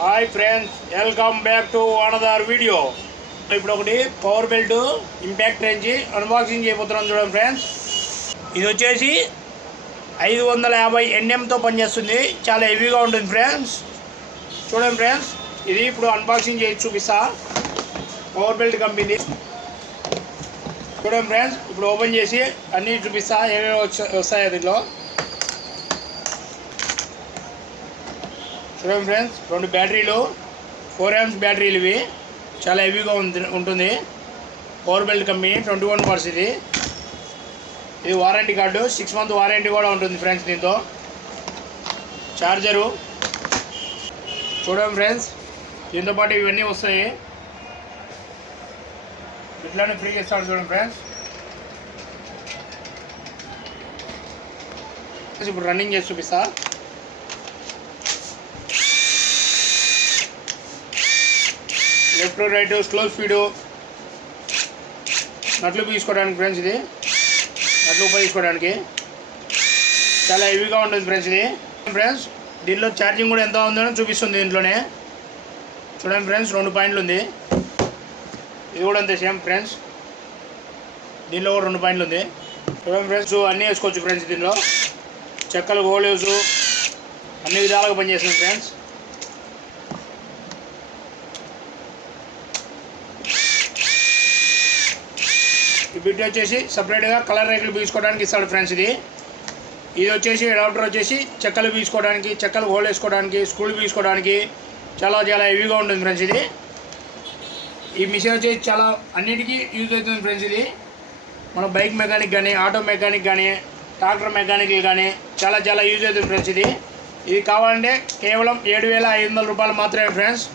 Hi friends, welcome back to another video. ఇప్పుడు ఒకటి power belt impact range unboxing చేయబోతున్నాం. చూడండి ఫ్రెండ్స్, ఇది వచ్చేసి 550 NMతో పనిచేస్తుంది. చాలా హెవీగా ఉంటుంది ఫ్రెండ్స్. చూడండి ఫ్రెండ్స్, ఇది ఇప్పుడు అన్బాక్సింగ్ చేసి చూపిస్తా. Power belt company. చూడండి ఫ్రెండ్స్, ఇప్పుడు ఓపెన్ చేసి అన్నీ చూపిస్తా ఏమేమి వస్తాయో దీంట్లో. చూడండి ఫ్రెండ్స్, 2 బ్యాటరీలు, 4 amps బ్యాటరీలు. ఇవి చాలా హెవీగా ఉంటుంది. Power belt company 21 watts. ఇది వారంటీ కార్డు, 6 month వారంటీ కూడా ఉంటుంది ఫ్రెండ్స్. దీంతో చార్జరు. చూడండి ఫ్రెండ్స్, దీంతో పాటు ఇవన్నీ వస్తాయి. ఇట్లానే ఫ్రీగా ఇస్తాడు. చూడండి ఫ్రెండ్స్, ఇప్పుడు రన్నింగ్ చేసి చూపిస్తా. Left right slow speed. నట్లు తీసుకోవడానికి ఫ్రెండ్స్, ఇది నట్లు ఉపయోగించుకోవడానికి చాలా హెవీగా ఉంటుంది ఫ్రెండ్స్. ఇది ఫ్రెండ్స్, దీనిలో ఛార్జింగ్ కూడా ఎంత ఉందో చూపిస్తుంది దీంట్లోనే. చూడండి ఫ్రెండ్స్, 2 పాయింట్లు ఉంది. ఇది కూడా అంతే సేమ్ ఫ్రెండ్స్. దీనిలో కూడా 2 పాయింట్లు ఉంది. చూడండి ఫ్రెండ్స్, అన్నీ వేసుకోవచ్చు ఫ్రెండ్స్. దీనిలో చెక్కలు, గోళేసు అన్ని విధాలుగా పనిచేస్తుంది ఫ్రెండ్స్. ఈ బిట్ వచ్చేసి సపరేట్గా కలర్ రేకులు పీసుకోవడానికి ఇస్తాడు ఫ్రెండ్స్. ఇది వచ్చేసి అడాప్టర్ వచ్చేసి చెక్కలు పీసుకోవడానికి, చెక్కలు హోల్ వేసుకోవడానికి, స్క్రూలు పీసుకోవడానికి చాలా హెవీగా ఉంటుంది ఫ్రెండ్స్. ఈ మిషన్ వచ్చేసి చాలా అన్నిటికీ యూజ్ అవుతుంది ఫ్రెండ్స్. ఇది మన బైక్ మెకానిక్ కానీ, ఆటో మెకానిక్ కానీ, ట్రాక్టర్ మెకానిక్లు కానీ చాలా యూజ్ అవుతుంది ఫ్రెండ్స్. ఇది కావాలంటే కేవలం 7,500 రూపాయలు మాత్రమే ఫ్రెండ్స్.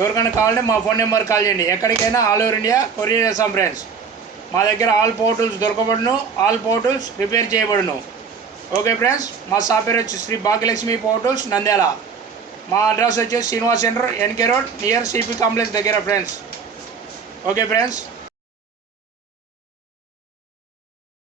ఎవరికైనా కావాలంటే మా ఫోన్ నెంబర్ కాల్ చేయండి. ఎక్కడికైనా ఆల్ ఓవర్ ఇండియా కొరియర్ చేస్తాం ఫ్రెండ్స్. మా దగ్గర ఆల్ పవర్ టూల్స్ దొరకబడును, ఆల్ పవర్ టూల్స్ రిపేర్ చేయబడును. ఓకే ఫ్రెండ్స్, మా షాప్ పేరు వచ్చి శ్రీ భాగ్యలక్ష్మి పవర్ టూల్స్, నంద్యాల. మా అడ్రస్ వచ్చేసి Srinivas centre, NK road, near CP complex దగ్గర ఫ్రెండ్స్. Okay friends.